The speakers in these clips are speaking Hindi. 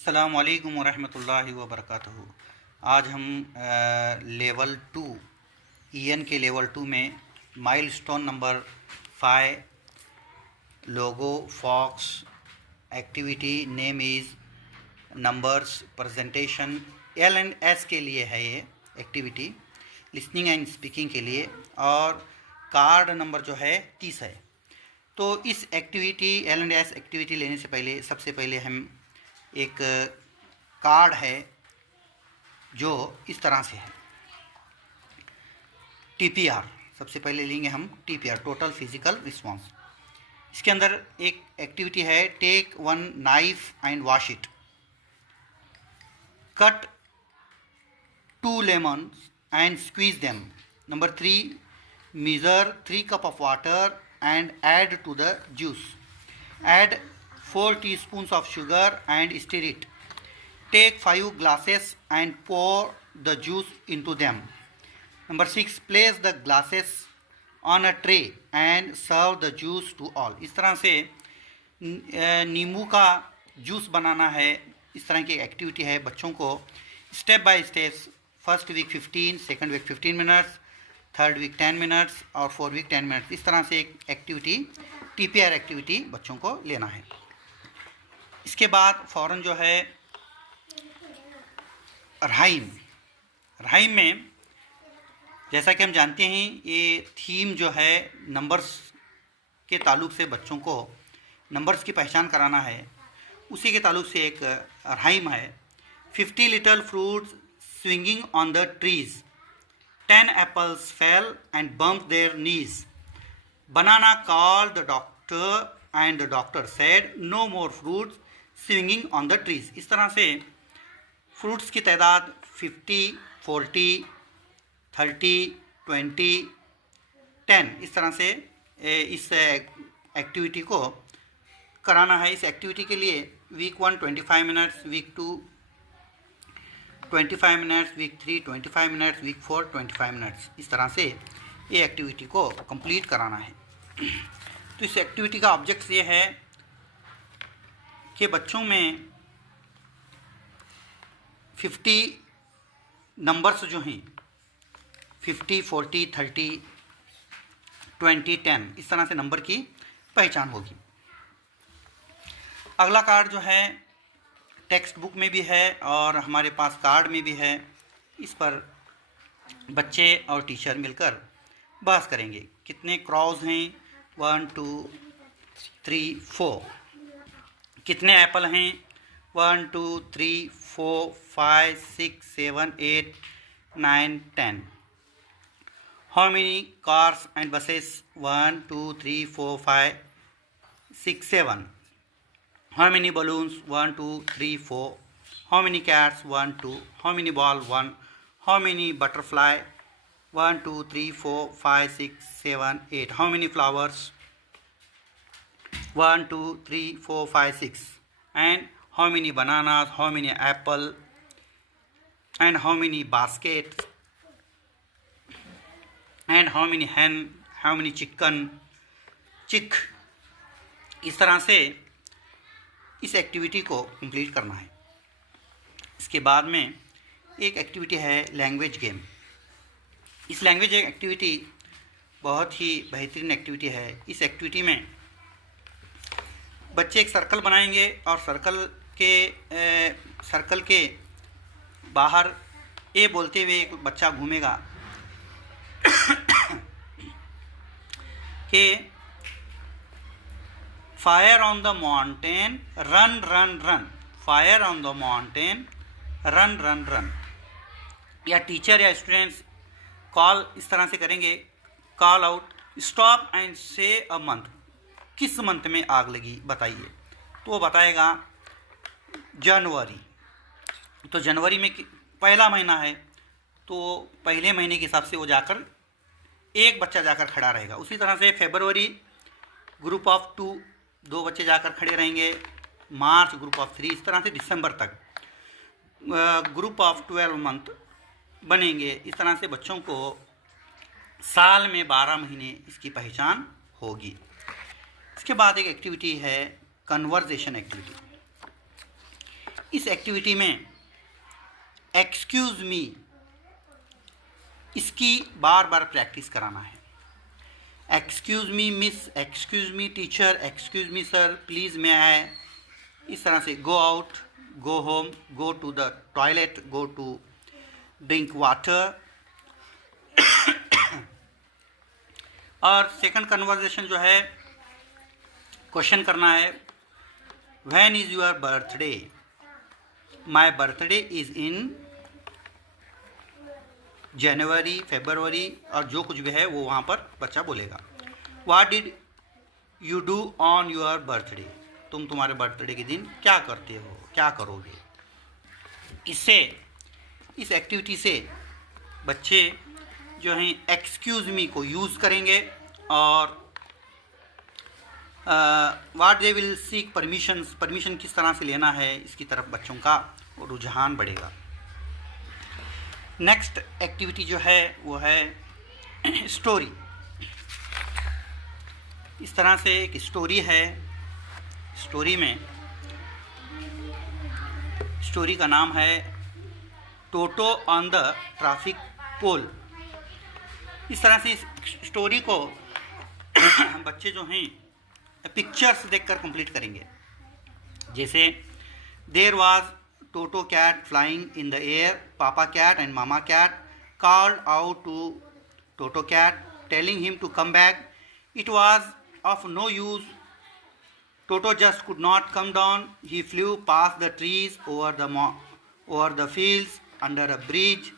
अस्सलाम वालेकुम वरहमतुल्लाहि वबरकातुहू। आज हम लेवल 2 ईएन के लेवल 2 में milestone number 5 logo fox activity name is numbers presentation L and S के लिए है ये एक्टिविटी, लिसनिंग एंड स्पीकिंग के लिए, और कार्ड नंबर जो है 30 है। तो इस activity L and S activity लेने से पहले सबसे पहले हम एक कार्ड है जो इस तरह से है टीपीआर। सबसे पहले लेंगे हम टीपीआर, टोटल फिजिकल रिस्पांस। इसके अंदर एक एक्टिविटी है take one knife and wash it, cut 2 lemons and squeeze them. Number 3, measure 3 cup of water and add to the juice. Add 4 teaspoons of sugar and stir it. Take 5 glasses and pour the juice into them. Number 6, place the glasses on a tray and serve the juice to all. इस तरह से नींबू का जूस बनाना है। इस तरह की एक्टिविटी है बच्चों को step by step. First week 15, second week 15 minutes, third week 10 minutes और फोर्थ वीक 10 मिनट्स। इस तरह से एक एक्टिविटी टीपीआर एक्टिविटी बच्चों को लेना है। इसके बाद फ़ौरन जो है राइम में जैसा कि हम जानते हैं ये थीम जो है नंबर्स के ताल्लुक़ से बच्चों को नंबर्स की पहचान कराना है। उसी के ताल्लुक़ से एक राइम है 50 little fruits swinging on the trees, 10 apples fell and bumped their knees. Banana called the doctor and the doctor said no more fruits swinging on the trees. इस तरह से फ्रूट्स की तादाद 50, 40, 30, 20, 10 इस तरह से इस एक्टिविटी को कराना है। इस एक्टिविटी के लिए week 1 25 minutes, week 2 25 minutes, week 3 25 minutes, week 4 25 minutes. इस तरह से ये एक्टिविटी को कंप्लीट कराना है। तो इस एक्टिविटी का ऑब्जेक्ट ये है कि बच्चों में 50 नंबर्स जो हैं 50, 40, 30, 20, 10 इस तरह से नंबर की पहचान होगी। अगला कार्ड जो है टेक्स्ट बुक में भी है और हमारे पास कार्ड में भी है। इस पर बच्चे और टीचर मिलकर बहस करेंगे। कितने क्रॉस हैं 1 2 3 4। कितने एप्पल हैं 1 2 3 4 5 6 7 8 9 10। How many cars and buses 1 2 3 4 5 6 7। How many balloons 1 2 3 4। How many cats 1 2। How many ball 1। How many butterfly 1 2 3 4 5 6 7 8। How many flowers 1 2 3 4 5 6। And how many bananas, how many apple and how many baskets and how many hen, how many chick। इस तरह से इस एक्टिविटी को कंप्लीट करना है। इसके बाद में एक एक्टिविटी है लैंग्वेज गेम। इस लैंग्वेज एक्टिविटी बहुत ही बेहतरीन एक्टिविटी है। इस एक्टिविटी में बच्चे एक सर्कल बनाएंगे और सर्कल के बाहर ए बोलते हुए एक बच्चा घूमेगा कि fire on the mountain run run run, fire on the mountain run run run. या टीचर या स्टूडेंट्स कॉल इस तरह से करेंगे, कॉल आउट स्टॉप एंड से अ मंथ। किस मंथ में आग लगी बताइए। तो वो बताएगा जनवरी। तो जनवरी में पहला महीना है तो पहले महीने के हिसाब से वो जाकर एक बच्चा जाकर खड़ा रहेगा। उसी तरह से फरवरी ग्रुप ऑफ 2 2 बच्चे जाकर खड़े रहेंगे। मार्च ग्रुप ऑफ 3। इस तरह से दिसंबर तक ग्रुप ऑफ 12 मंथ बनेंगे। इस तरह से बच्चों को साल में 12 महीने इसकी पहचान होगी। इसके बाद एक एक्टिविटी है कन्वर्सेशन एक्टिविटी। इस एक्टिविटी में एक्सक्यूज़ मी, इसकी बार बार प्रैक्टिस कराना है। Excuse me miss, excuse me teacher, excuse me sir, please may I, इस तरह से go out, go home, go to the toilet, go to drink water. और सेकंड कन्वर्जेशन जो है, क्वेश्चन करना है, when is your birthday, my birthday is in January, February, और जो कुछ भी है वो वहाँ पर बच्चा बोलेगा। What did you do on your birthday, तुम तुम्हारे बर्थडे के दिन क्या करते हो, क्या करोगे। इससे, इस एक्टिविटी से बच्चे जो हैं एक्सक्यूज़ मी को यूज़ करेंगे और what they will seek permission किस तरह से लेना है, इसकी तरफ बच्चों का रुझान बढ़ेगा। नेक्स्ट एक्टिविटी जो है वो है स्टोरी। इस तरह से एक स्टोरी है, स्टोरी का नाम है टोटो ऑन द ट्रैफिक पोल। इस तरह से इस स्टोरी को बच्चे जो हैं पिक्चर्स देखकर कंप्लीट करेंगे। जैसे there was Toto cat flying in the air. Papa cat and Mama cat called out to Toto cat, telling him to come back. It was of no use. Toto just could not come down. He flew past the trees, over the fields, under a bridge,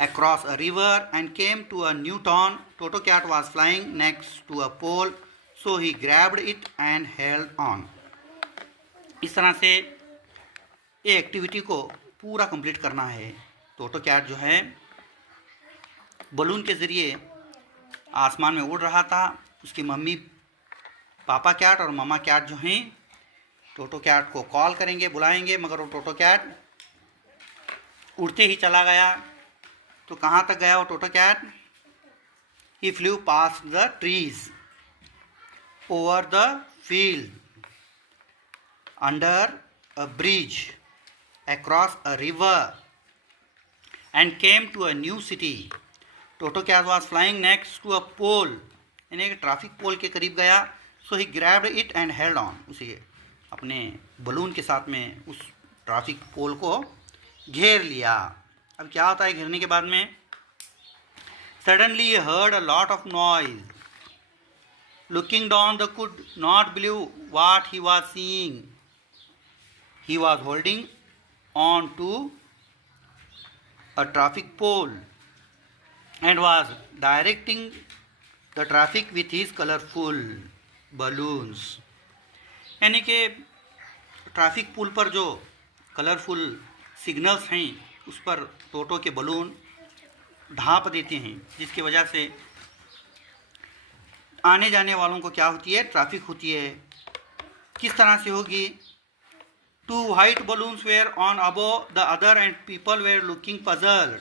across a river, and came to a new town. Toto cat was flying next to a pole, so he grabbed it and held on. इस तरह से ये एक्टिविटी को पूरा कंप्लीट करना है। टोटो कैट जो है बलून के ज़रिए आसमान में उड़ रहा था। उसकी मम्मी पापा कैट और मामा कैट जो हैं टोटो कैट को कॉल करेंगे, बुलाएंगे, मगर वो टोटो कैट उड़ते ही चला गया। तो कहाँ तक गया वो Toto cat? He flew past the trees, over the field, under a bridge, across a river, and came to a new city. Toto cat was flying next to a pole, यानी एक ट्रैफिक पोल के करीब गया। So he grabbed it and held on, उसे अपने बलून के साथ में उस ट्रैफिक पोल को घेर लिया। अब क्या होता है घेरने के बाद में? Suddenly he heard a lot of noise. Looking down, they could not believe what he was seeing. He was holding on to a traffic pole and was directing the traffic with his colorful balloons. यानी कि ट्रैफिक पुल पर जो कलरफुल सिग्नल्स हैं उस पर टोटो के बलून ढाँप देते हैं, जिसकी वजह से आने जाने वालों को क्या होती है? ट्रैफिक होती है। किस तरह से होगी? Two white balloons were on above the other and people were looking puzzled.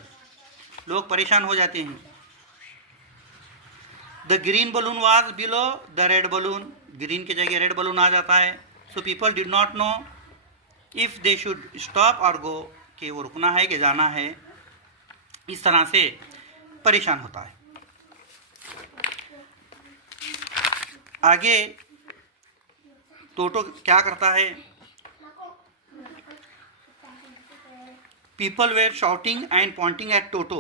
लोग परेशान हो जाते हैं। The green balloon was below the red balloon. Green की जगह रेड बलून आ जाता है। So people did not know if they should stop or go, कि वो रुकना है कि जाना है। इस तरह से परेशान होता है। आगे टोटो क्या करता है? People were shouting and pointing at Toto.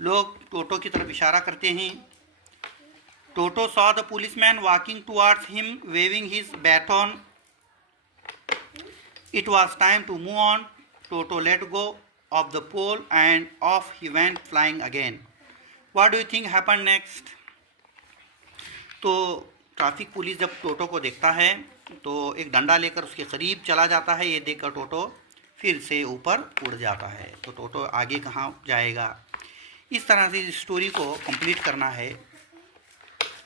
लोग टोटो की तरफ इशारा करते हैं। Toto saw the policeman walking towards him, waving his baton. It was time to move on. Toto let go of the pole and off he went flying again. What do you think happened next? तो ट्रैफिक पुलिस जब टोटो को देखता है तो एक डंडा लेकर उसके करीब चला जाता है। ये देखकर टोटो फिर से ऊपर उड़ जाता है। तो टोटो आगे कहाँ जाएगा? इस तरह से इस स्टोरी को कंप्लीट करना है।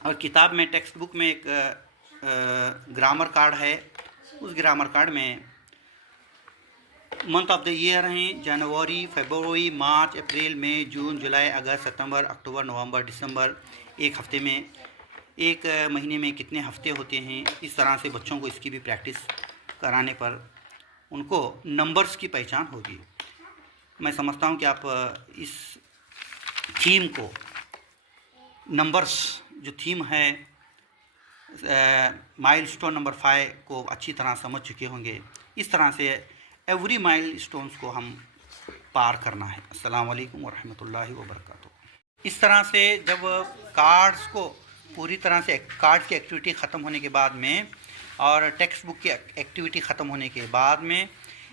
और किताब में, टेक्स्ट बुक में एक ग्रामर कार्ड है। उस ग्रामर कार्ड में मंथ ऑफ द ईयर हैं जनवरी, फरवरी, मार्च, अप्रैल, मई, जून, जुलाई, अगस्त, सितंबर, अक्टूबर, नवंबर, दिसंबर। एक हफ्ते में, एक महीने में कितने हफ्ते होते हैं, इस तरह से बच्चों को इसकी भी प्रैक्टिस कराने पर उनको नंबर्स की पहचान होगी। मैं समझता हूँ कि आप इस थीम को, नंबर्स जो थीम है माइलस्टोन नंबर 5 को अच्छी तरह समझ चुके होंगे। इस तरह से एवरी माइलस्टोन्स को हम पार करना है। अस्सलाम वालेकुम व रहमतुल्लाहि व बरकातुहू। इस तरह से जब कार्ड्स को पूरी तरह से कार्ड की एक्टिविटी ख़त्म होने के बाद में और टेक्स्ट बुक की एक्टिविटी ख़त्म होने के बाद में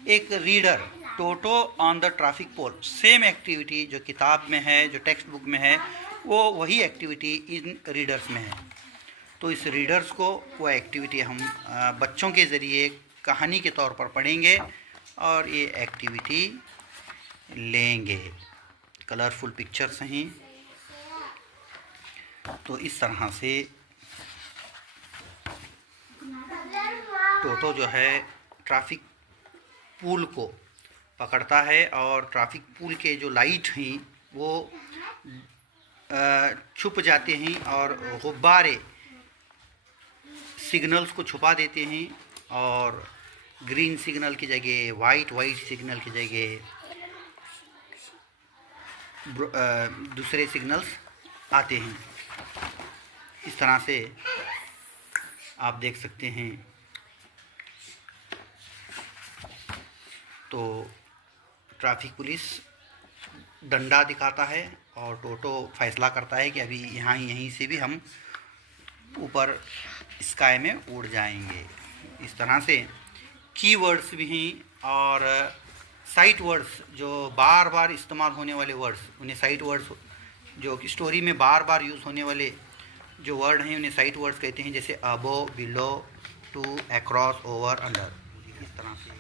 एक reader Toto on the traffic pole, same activity जो किताब में है, जो टेक्स्ट बुक में है, वो वही एक्टिविटी इन रीडर्स में है। तो इस रीडर्स को वो एक्टिविटी हम बच्चों के ज़रिए कहानी के तौर पर पढ़ेंगे और ये एक्टिविटी लेंगे। कलरफुल पिक्चर्स हैं। तो इस तरह से टोटो जो है ट्रैफिक पुल को पकड़ता है और ट्रैफिक पुल के जो लाइट हैं वो छुप जाते हैं और गुब्बारे सिग्नल्स को छुपा देते हैं और ग्रीन सिग्नल की जगह वाइट सिग्नल की जगह दूसरे सिग्नल्स आते हैं। इस तरह से आप देख सकते हैं। तो ट्रैफिक पुलिस डंडा दिखाता है और टोटो फैसला करता है कि अभी यहीं से भी हम ऊपर स्काई में उड़ जाएंगे। इस तरह से कीवर्ड्स भी हैं और साइट वर्ड्स जो बार बार इस्तेमाल होने वाले वर्ड्स, उन्हें साइट वर्ड्स, जो कि स्टोरी में बार बार यूज़ होने वाले जो वर्ड हैं उन्हें साइट वर्ड्स कहते हैं। जैसे above, below, to, across, over, under. इस तरह से